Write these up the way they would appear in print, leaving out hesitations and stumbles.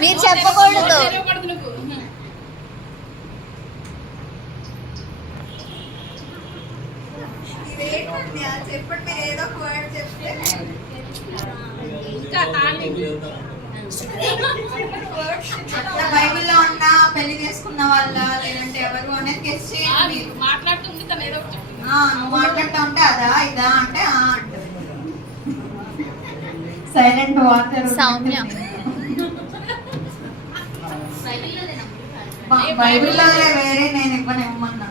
మీరు చెప్పకూడదు. చెప్పండి, ఏదో ఒక వర్డ్ చెప్తే బైబిల్లో ఉన్న పెళ్లి చేసుకున్న వాళ్ళ లేదంటే ఎవరు అనేది గెస్ చేయండి. మాట్లాడుతుంది తను ఏదో ఒకటి నువ్వు మాట్లాడుతూ ఉంటే అదా ఇదా అంటే అంటది. Silent water Soumya. బైబిల్లో వేరే నేను ఇవ్వనివ్వమన్నా.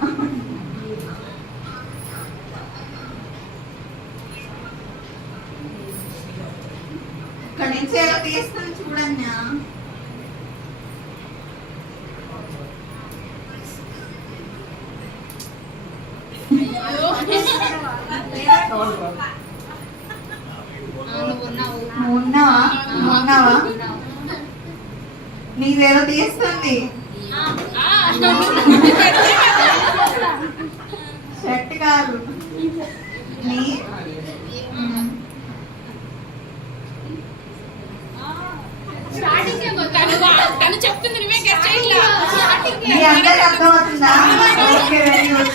ఇక్కడ నుంచి ఎలా తీస్తాను చూడండి. ఉన్నావా? నీదేదో తీస్తుంది. షర్ట్ కాదు నీ తను చెప్తుంది నువ్వే గెస్ట్ చేయట్లా. మీ అందరికి అర్థమవుతుందా? Okay, very good.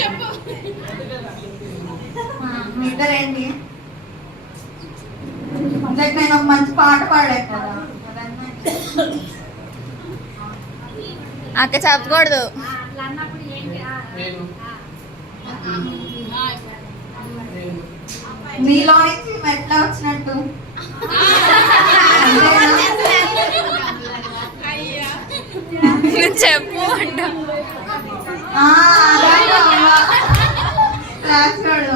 చెప్పు మీ ఇద్దరేంటి? లైక్ నేను ఒక మంచి పాట పాడాను కదా. అక్క చెప్పకూడదు. మీలో నుంచి ఎట్లా వచ్చినట్టు? చెప్పు అంట. రాసుకోడు